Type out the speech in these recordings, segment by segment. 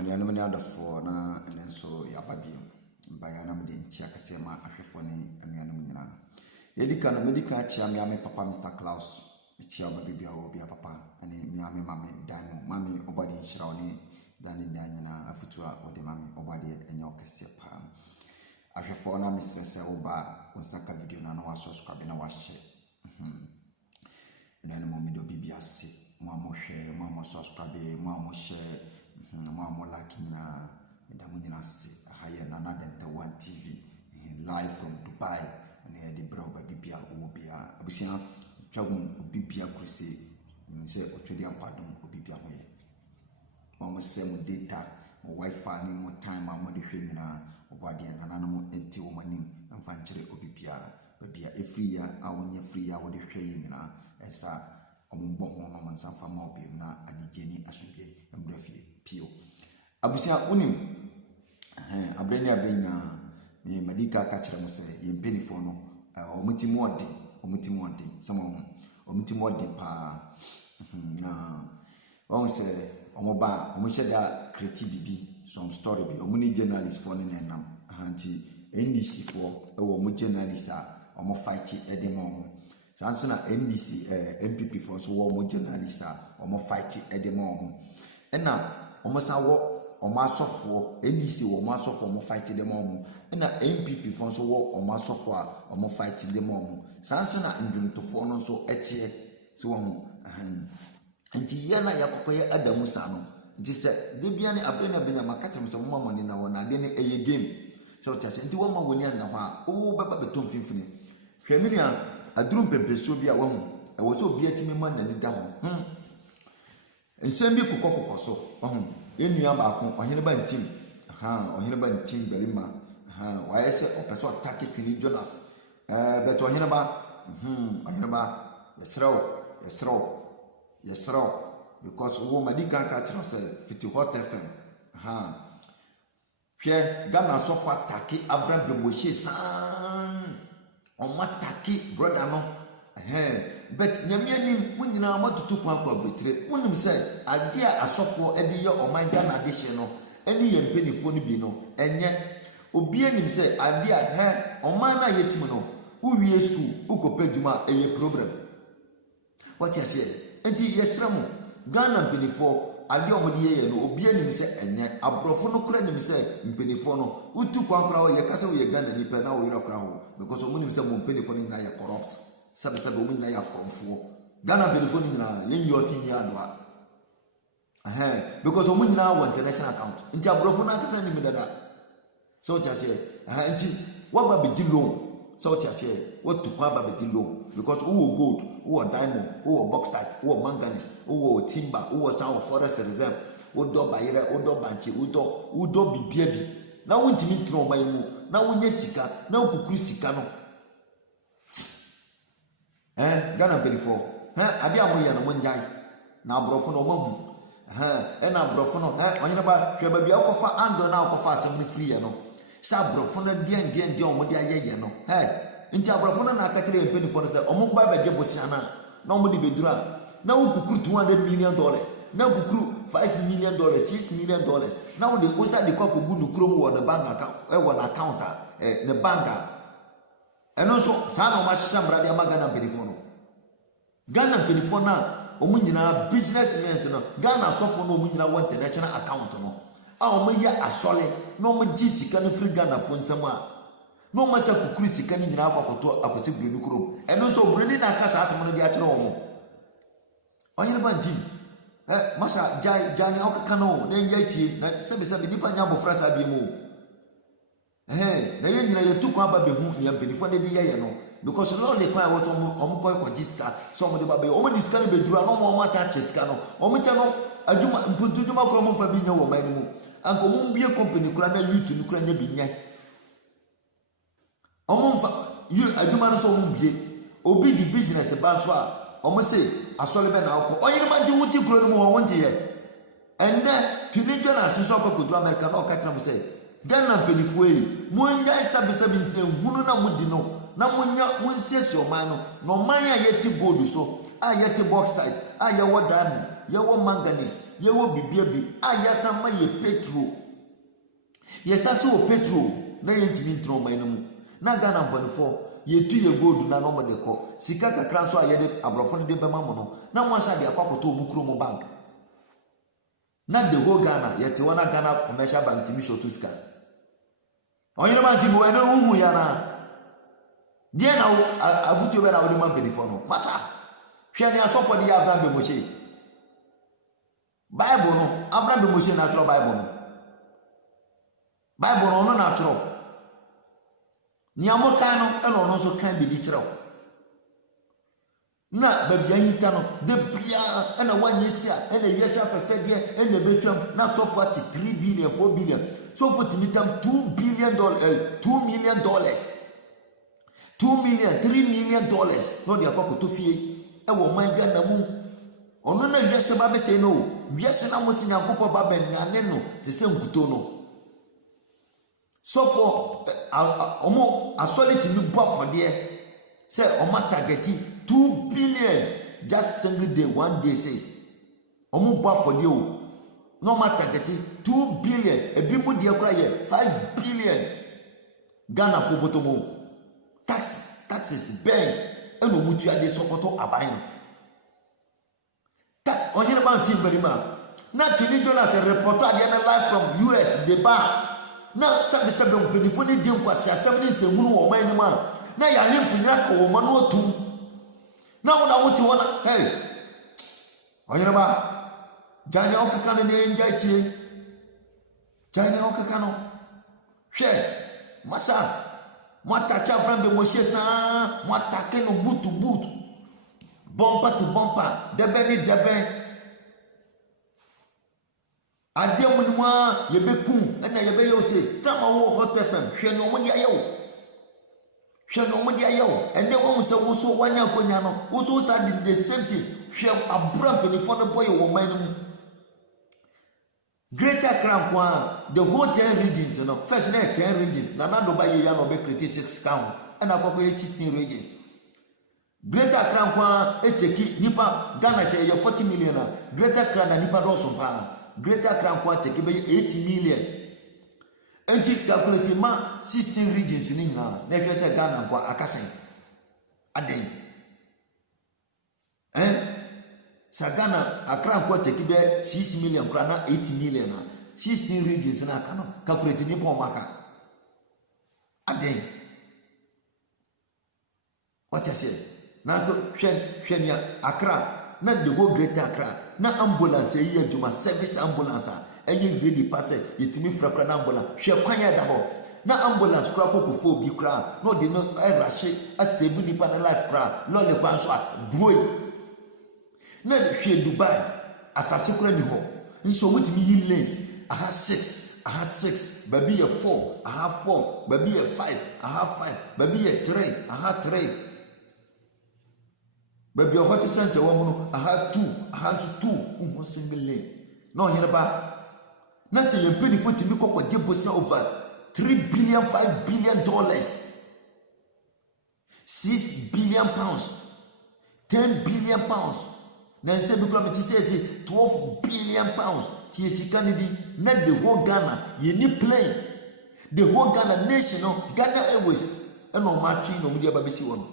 anuanom ne adafo na ene nso yababie mbaya na mede ntia kase ma ahwefo ne anuanom nyina yedika na medika chia me papa Mr. Klaus chia obabibia obia papa ane miame mame danu mame obade nhyira one dani nyina afutua ode mame obade enye okese pa ahwefo na mesese oba konsaka video na wa subscribe na wa share nene mo mi do bibia se mo amohwe mo amo subscribe mo amo share mo amo like nyina ndamu nyina se haya na Denta One TV live from Dubai and the bro bibia obia abusia twagum bibia kurse se otwedi ampadom obibia hoye mo se mo data mo wifi ni mo time mo de hwe nyina obade na mo enti wo manim mfa nkyere obibia babia efri ya awonye free ya wo de hwe nyina esa ombo ho no mansa fa ma obi na anigeni asubie mbrafie pio abusia unim abrani abenya me medika ka kire mo se yempeni no omutimo samo omutimo pa na won se omoba omohyeda creative bibi some story bi omuni journalist for ne nam anti NDC for ewo mo journalist a omo fight edemo sanso na NDC MPP for so wo mo journalist a omo fight edemo na omo sa wo omo asofo NDC wo omo asofo omo fight edemo na MPP for so wo omo asofo a omo fight edemo sanso na ndwumtofo no so etie se wo nti ye na yakokoye adamu sa no nti se de bia ne abena benya makata mo so mo mamoni na wona de ne eye game so tase nti wo ma woni anda ho a wo baba beton finfini hwemi nia adurum pempeso bia wo ho e wo so bia timi ma na ni da ho nsem bi kokokoko so ho enua ba ko ohene ba ntim ohene ba ntim belima wa yese opeso attack twini Jonas beto ohene ba yesro because wo madika ka tro se fiti hot fm hwe Ghana so fa attack Abraham Beboshi san o mataki brother no but nyame anim munyina matutu kwa kwa betire wonim se ade a asofo ede ye oman Ghana de hye no eni ye mpenifo no bi no enye obi anim se ade a oman na yetim no uwie school ukopeduma eye problem what you say enti yesramo Ghana mpenifo ade omode ye no obi anim se enye abrofo no kura nim se mpenifo no utu kwa kura ye kase ye Ghana ni pe na wo yira kura ho because omunim se mpenifo no na ye corrupt sabe omunim na ya fromfo Ghana mpenifo ni na ye yoti ya doa because omunim na wa international account nti abrofo na kase ni medada so what you say nti what ba be loan so what you say what to kwa ba be loan because who gold, who diamond, who bauxite, who manganese, who timber, who sound forest reserve, who do bayere, who do banchi, who do bibiabi. Now we need to know my mu. Now we need sika. Now kuku sika no. Ghana before. Adi amoya no monjai. Na brofo no mahu. Na brofo no. Onyina ba hwe ba bia okofa angle na okofa asem free no. Sa brofo no die omode ayeye no. Nti abrafo na akatire mpenifo no se omugba beje bosiana na omudi bedura na ukukuru $200 million na ukukuru $5 million $6 million na wo de kosa de kwakogu nukrom wo na bank account wo na account ne banka eno so sa na o ma hye mrade amagana mpenifo no Ghana mpenifo na omunyina businessmen no Ghana sofo no omunyina wo international account no a omuye asole na omudi sika no free Ghana fo nsam a no masa kukuru sika ni nyina akwakoto akwose brenu krom eno so brenu na kasa asem no bi akere wo onye ba nti masa jani okaka no na nya tie na sebe nipa nya bofra sa bi mu na ye nyina ye tukwa ba be hu nya mpenifo ne de ye no because no le kwa wo so ko diska so mo de ba be o diska ne be dura no mo sa cheska no o cha no aduma mpuntu duma krom fa bi nya wo man mu anko mo bie company kura na YouTube ni kura nya bi nya omonfa you aduma no so ombie obi di business ban so a omo say asole be na akọ onye ma nti wuti kuro no mo wonte ye ende teenager na sinso akọ America no ka tira mo say Ghana penifo yi mo nya sabi nse hunu na mudi no na mo nya monsiesi oman no no man ya yeti gold so a yeti bauxite a ye wo diamond yewo manganese yewo bibia bi ayasa ma ye petro yesa so petro na yentimi ntro man no mu na Ghana mpanifo yetu ye gold na no mo de ko sika kakra so ayede abrofo ne de bema mo no na mo asa de akwakoto omukro mo bank na de go Ghana yete wona Ghana commercial bank timi show to ska onye ba timi we na uhu ya na die na avutu be na wodi man pedifo no masa hwe ne asofo de Abraham be Moshe Bible no Abraham be Moshe na tro Bible no na tro ni amoka no e no so kan be di kire na babia hita no de bia e na wanyesi a e na wiese afefe de e na betwam na sofo ati 3 billion 4 billion sofo timitam $2 billion $2 million $2 million $3 million no de akokoto fie e wo man Ghana mu ono na wiese ba be se no wiese na mo sinya kopo ba ben na ne no te se nkuto no sofo omo asoliti mi bo afode say omo targeti $2 billion just single day one day say omo bo afode o no ma targeti $2 billion ebi mu de kura ye $5 billion Ghana fo botomo taxes ben eno mutu ade sokoto aban no tax onye ba team very ma na tini Jonas report ade na live from US the bar na sabe benifo ne di nkwasi asem ne nsehunu wo man ni ma na ya hemfu nyira ka wo ma no otum na wona wote wona hey onye ba jani okaka no ne nja tie jani okaka no hwe masa mwatake Abraham be Moshe sa mwatake no boot bumper to bumper debe ade munwa yebekum na yebe yo se tama wo Hot FM hwe no mo dia yewo ene wo se wo so wanya konya no wo so sa the same thing hwe Abraham penifo no boy wo man no Greater Accra kwa the whole 10 regions no first na 10 regions na do ba ye ya no be create 6 count and akoko 16 regions Greater Accra kwa eteki nipa Ghana che ye 40 million na Greater Accra na nipa do so pa Greater Accra kwa teki be 80 million enti calculate ma 16 regions ni nyina na hwe che Ghana kwa akasen aden Sagana Accra kwa teki be 6 million kwa na 80 million na 16 regions na aka no calculate ni po maka aden what you say na to hwe ni Accra na de go Greater Accra na ambulance yi adwuma service ambulance eye ready pass yetimi frapra na ambulance hwe kwan ya da ho na ambulance kura kokofo bi kura no de no erahye asebu nipa na life kura lole kwan so boy na hwe Dubai asase kura ni ho nso wetimi yi lanes aha 6 baby ye 4 aha 4 baby ye 5 aha 5 baby ye 3 aha 3 baby o hot sense wo mu aha 2 aha 2 single lane no here ba na se ye peni fo timi kokko de bosa over $3 billion $5 billion $6 billion pounds $10 billion pounds na se bi kro meti say 12 billion pounds ti sika ne di na the whole Ghana ye ni plane the whole Ghana nation no Ghana Airways eno ma twi no mu dia ba besi won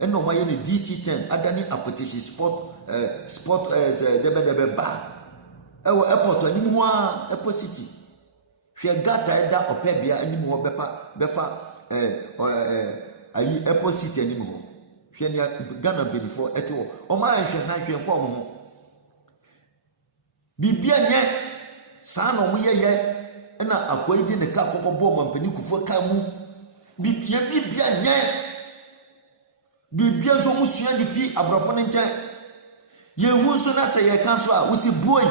eno ma ye ne DC10 adani apetition sport debe ba ewo airport ani mu a airport city hwe gata eda opebia ani mu ho befa ayi airport city ani mu ho hwe ni Ghana benifo etewo o ma hwe fo mo ho bibia nye saa no mo ye na akwai di ne ka kokko bo mampani kufo ka mu bibia nye bibia so musua di fi abrofo ne nche ye hu so na se ye kan so a wusi boy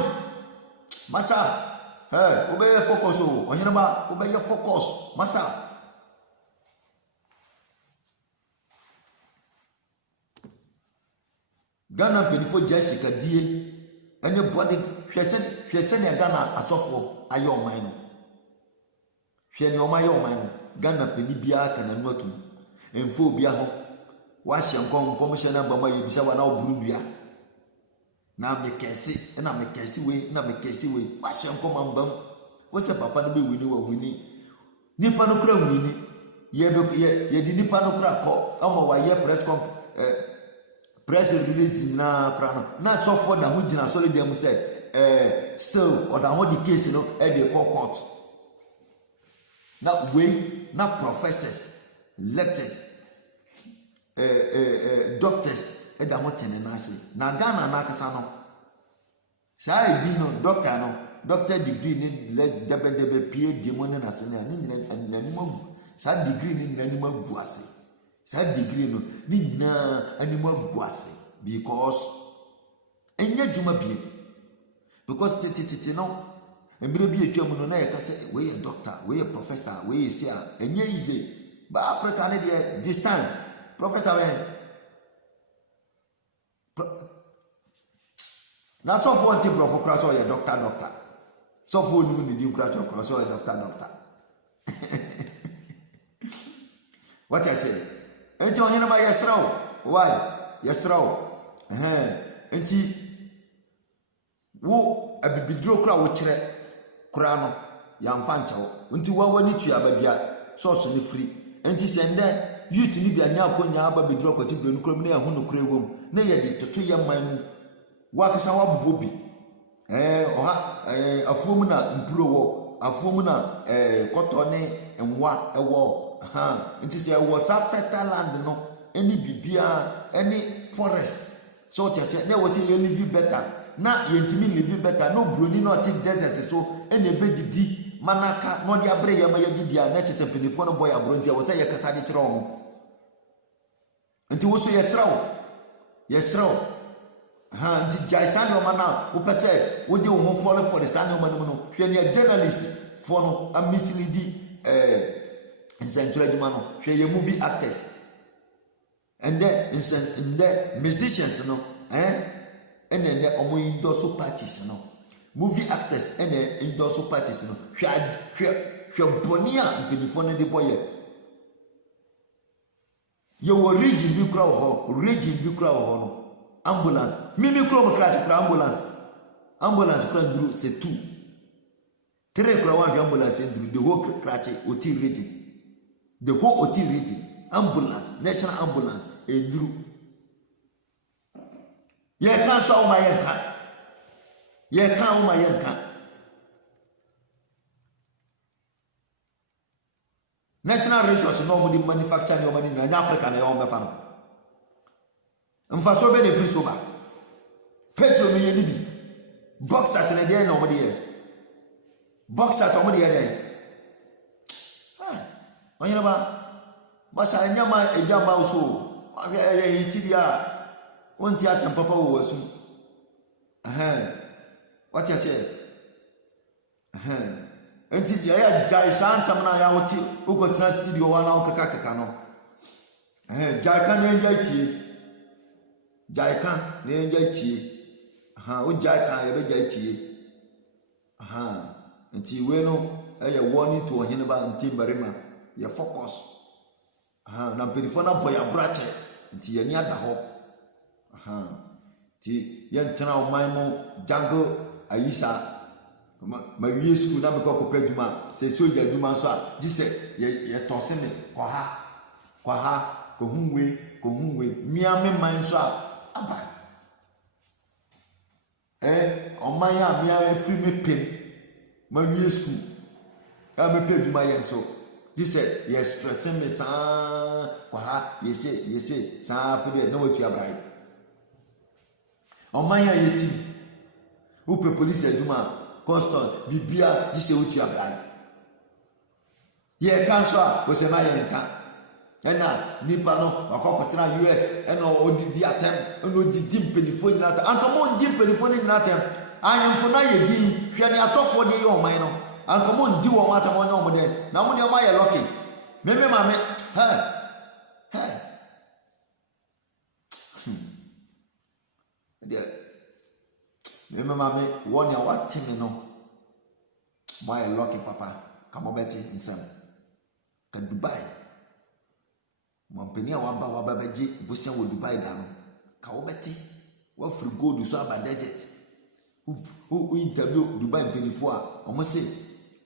masa obey focus o onyina ba obey focus masa Ghana penifo Jessica die anybody hwese ne Ghana asofo ayo man no hwe ne o mayo man no Ghana peni bia kana no atum emfo bia ho wa hye nkom hye na bama ye bisa wa na oburu bia na me kesi we wahye nkoma mbam wo se papa no be wini wa wini nipa no kura wini ye di nipa no kura ko ama wa ye press release na kura no na so for na ho gina solid dem say still or that the case they call court na way na professors lectures doctors da mo tenena ase na Ghana na kasa no sai di no doctor degree ni debe PhD mo na ase na ni nyina animu sa degree ni nyina animu agu ase sa degree no ni nyina animu agu ase because enya juma bi because titi no embre bi etwa no na ye ka say we a doctor we a professor we say enya easy but Africa na dey this time professor na so for anti bro for class or your doctor so for you need you class or your doctor what I say enti onye na ba yesraw why yesraw enti wo abibidro kra wo kire kra no ya mfa nchawo enti wa wani tu ababia source ni free enti sende youth ni bia nya akonya ababidro kwati bro no krom na ya hu no kra ewom na ye de toto ye man mu wa kasa wa bobobi oha afuom na mpuro wo afuom na koto ne enwa ewo enti se wo sa fertile land no any bibia any forest so tete na wo say you live better na yentimi live better no broni no take desert so ene bedidi manaka no dia bre ya mayadidi a na chese pelefo no boy abronti wo say yakasa de kire omo enti wo so yesraw nti jaisani o mana wo pese wo de wo follow for the sani o manu no hwe ne journalist for no amisleadi central adwuma no hwe ye movie actors and the musicians no and then omo endorse parties no movie actors and endorse parties no hwe bonia benifo no de boye ye wo region bi kra ho no ambulance mimi kra mo kra ambulance kra nduru c'est tout tre kra wa ambulance nduru the whole krache oti region the whole oti region ambulance national ambulance nduru ye kan so o ma yenka national resource no mo di manufacture no money na Africa na yo mefa no mfa so be de free soba petrol mi ye ni bi box at na dey na mo dey box at mo dey dey onye na ba sa nyama ejamba uso ye hitidia onti asem papa wo wasu what you say enti ya jai sansam na ya woti uko trust studio wana ukaka no jai kan ne enja tie o jai kan ye be jai tie enti we no eye warning to ohene ba enti barima ye focus na perifona boy abrache enti ye ni ada ho ti ye ntena o man mo jango ayisa ma wie school na me ko peduma se soja duma so a dise ye tose me kwa ha ko hunwe mia me man so a aba o man ya mia free me pem ma wie school a me peduma ye so dise ye stress me sa kwa ha yese sa fi de na watu abai o man ya yeti upe police aduma constant bibia dise watu abai ye kan so a wo se na ye nka ena nipa no wakokotra US ena odidi atem ena odidi mpelifo nyina ta ankomo ndi mpelifo nyina atem ayemfo na ye din hwe ne asofo de ye oman no ankomo ndi wo matam onye omode na mo de ma ye lucky meme mame meme mame won ya watimi no ma ye lucky papa kamobeti nsem ka Dubai Mompenia waba beji busia wo Dubai da no ka wo beti what free gold so about desert who interview Dubai penifo omo say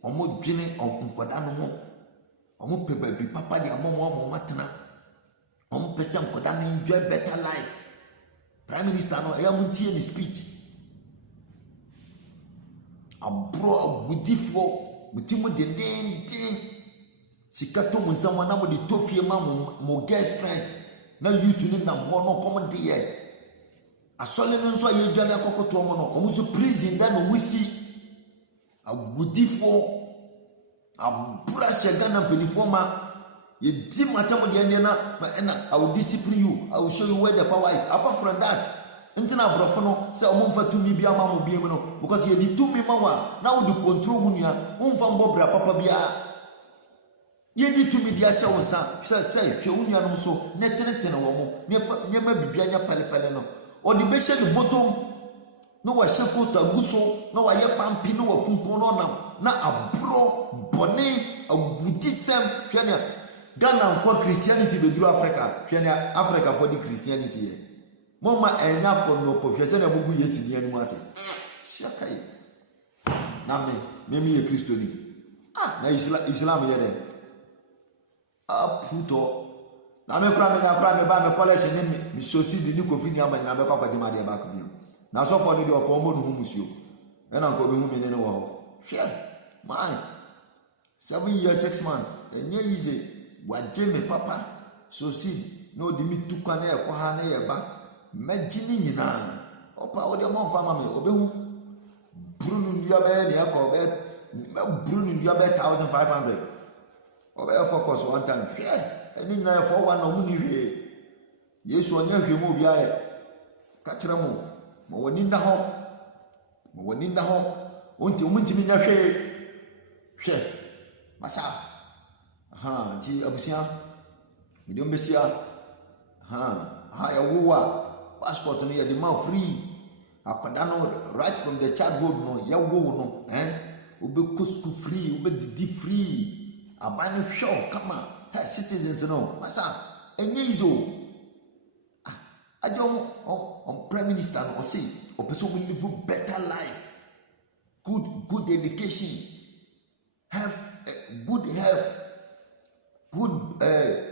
omo dwene nkoda no ho omo pe baby papa dia omo matena omo pese nkoda no enjoy better life. Prime Minister no eya muntie ni speech abro agudifo mutimu denden sikato munsamwa na mo de tofie ma mo guest friends na youth ni nam ho no come there asole no nso aye dwale akokoto mo no omo so prison da no musi agudifo abura shega na penifoma ye di matam de ene na I will discipline you, I will show you where the power is. Apart from that ntina brofo no say omo mfa tumi bia ma mo bia mu no because ye di tumi ma wa na wo do control hunia umfa mbobra papa bia ye di tumi dia se wo sa say hwe hunia no so netenetene wo mo ne ma bibia nya palepale no o di be she ni bottom no wa shekota guso no wa ye pampi no wa kunkon no na abro bone agudisem hwe ne Ghana nko Christianity be duru Africa hwe ne Africa for the Christianity here mama enya ko no po hwe se na mugu Yesu ni ani mu ase shakai na me ye Christiani na Islam ye de puto na me kra me ba me college ni sosi di kofi ni amanya na be kwa kwajima de ba ko bi na so for ni de opo mo no musio e na nko be hu me ne wo ho hwe man 7 years 6 months enye easy wajeme papa sosi no di mi tukwa na e kwa ha na ye ba majini nyina opa o de mo fa ma me obehu brunu ndia be ne akọ be brunu ndia be 1500 obe focus one time eni nyina for one no mu ni hwe Yesu onya hwe mu bia ye ka kire mu mo woni nda ho onti omuntimi nya hwe masa ti abusia midom besia ya wowa passport no ya demand free akwada no right from the childhood no ya wo no obe school free obe didi free abani show kama citizens no masa enye izo adom on prime minister no say o person will live better life, good education, have good health, good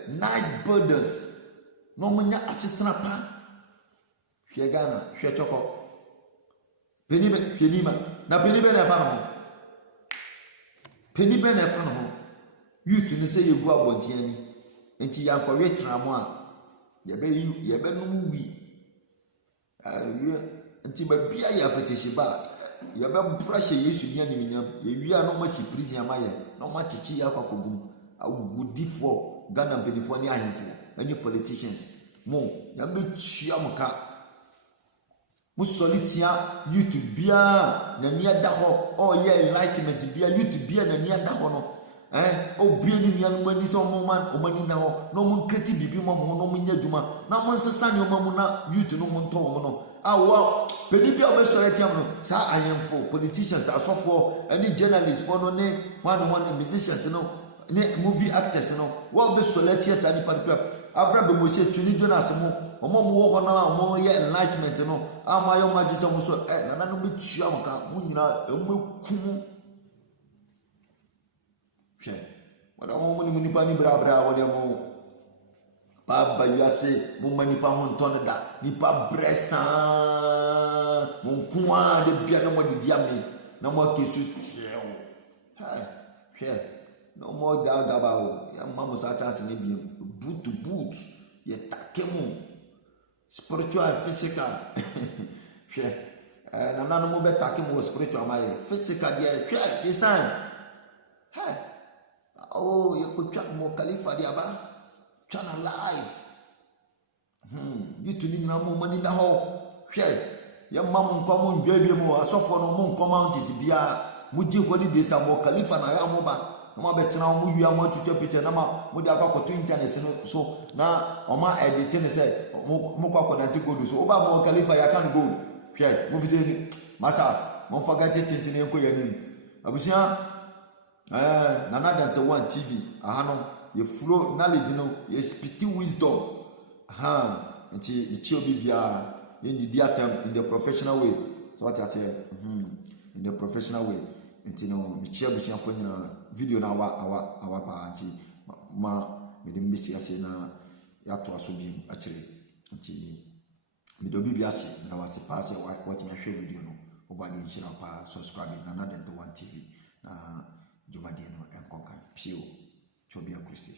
nice buildings. No munya asitna pa hwe Ghana hwe choko penibe na penibe na fa no penibe na fa no youth ni say yegu abontia ni enti yankɔwe tramo a yebe no mu wi enti ba bia ya petesi ba yebe brashe Yesu ni animnyam ye wi a no masi prison amaye no ma chichi akɔkɔgum awudifo Ghana bedifo ni ahemfo any politicians mo ya be tua muka mu solitia YouTube bia na nia da ho oh yeah enlightenment bia YouTube bia na nia da ho no obia ni nia no mani so mo man o mani na ho no mo kreti bibi mo mo no mo nya djuma na mo nsesa ni o mo na YouTube no mo nto mo no awo pedi bia o be solitia no sa ahemfo politicians asofo any journalists for no ne one musicians no ne movie actors no what be solitia sa ni paripap afra be mo se tuni Jonas mo omo wo ho na omo ye enlightenment no amayo magise mo so na no be tua mo ka mo nyina emakum hwe wada mo ni pa ni bra wada mo pa ba yase mo mani pa ho nton da ni pa bresa mo nkuwa de bia na mo de diame na mo kesu tieo hwe no mo da gaba o ya mama sa chance ni bi boot to boot ye takemu spiritual and physical hwe na no mo be takemu spiritual ma ye physical there hwe this time oh you could chat more Khalifa diaba channel live you to ni na mo mani na ho hwe ya mama nko mo ndwa bi mo asofo no mo nko mountains bia mo di ko di sa mo Khalifa na ya mo ba na ma betena mo wi am atutu picture na ma mo di akwa to internet so na o ma edit ne say mo kwa na gold so o ba mo Khalifa ya kan gold hwe mo fi say ni masa mo forget things ni enko ya nim abusia Nana Dante One TV ahano ye flow knowledge no ye spiti wisdom nti ichi obi bia yɛndidi atam in the professional way. So what I say, in the professional way. Nti no mekyia busiafo nyina video na awa pa nti ma me dem besi ase na yato aso bi akire nti me do bi ase na wase pa ase what me hwe video no obade nhyira pa subscribe na Nana Dental One TV na Jumadi no enkonka pio chobia krusi.